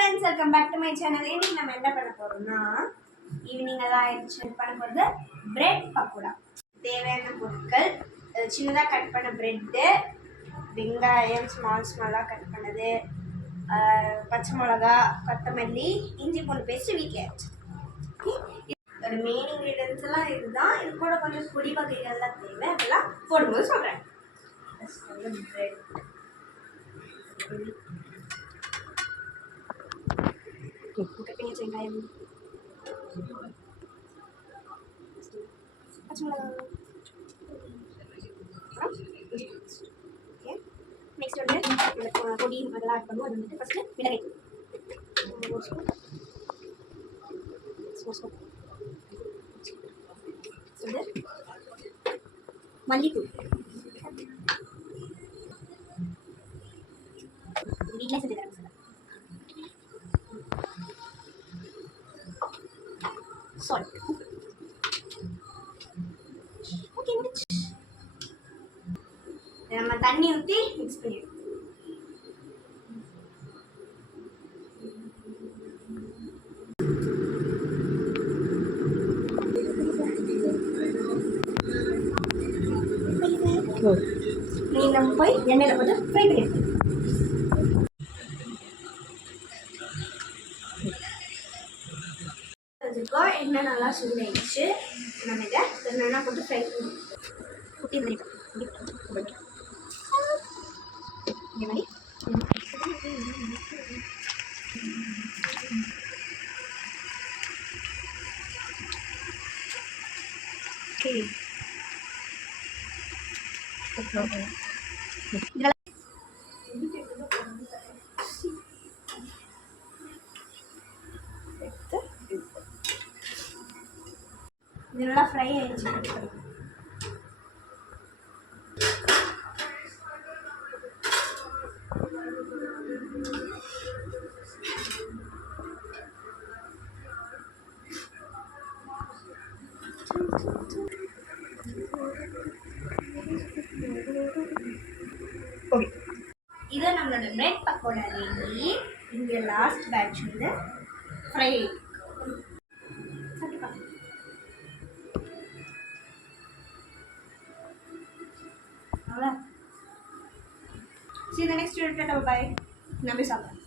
friends, welcome back to my channel. இன்னைக்கு நம்ம என்ன பண்ண போறோம்னா ஈவினிங் எல்லாம் ஆயிடுச்சு பண்ண போறது பிரெட் பக்கோடா. தேவையான பொருட்கள் சின்னதா கட் பண்ண பிரெட், வெங்காயம் ஸ்மாலா கட் பண்ணது, பச்சை மிளகா, கொத்தமல்லி, இஞ்சி பூண்டு பேஸ்ட் வீட்ல ஆயிடுச்சு. ஒரு மெயின் இன்கிரீடியன்ஸ் எல்லாம் இதுதான். இது கூட கொஞ்சம் பொடி வகைகள்லாம் தேவை, அதெல்லாம் போடும்போது சொல்றேன். பிரெட் kepingin cengkain next பொடி அதெல்லாம் ஆட் பண்ணுவோம். அது வந்துட்டு ஃபர்ஸ்ட் மிளகாய் மல்லித்தூள் வீட்டிலே செஞ்சு தரேன். Salt. Okay, முடிச்சு நம்ம தண்ணி ஊற்றி மிக்ஸ் பண்ணிடுவோம். நம்ம போய் எண்ணெயில் போட்டு ஃப்ரை பண்ணிடுவோம். எண்ணெய் நல்லா சூடாயிடுச்சு. நம்ம இதை எண்ணெய் போட்டு ஃப்ரை பண்ணி குட்டி பண்ணிட்டோம். இந்த மாதிரி இது நல்லா ஃப்ரை ஆயிடுச்சு. இது நம்மளோட பிரெட் பக்கோடா ரெடி. இங்கே லாஸ்ட் பேட்ச் வந்து fry. See you in the next video. Bye. Nabi Sabha.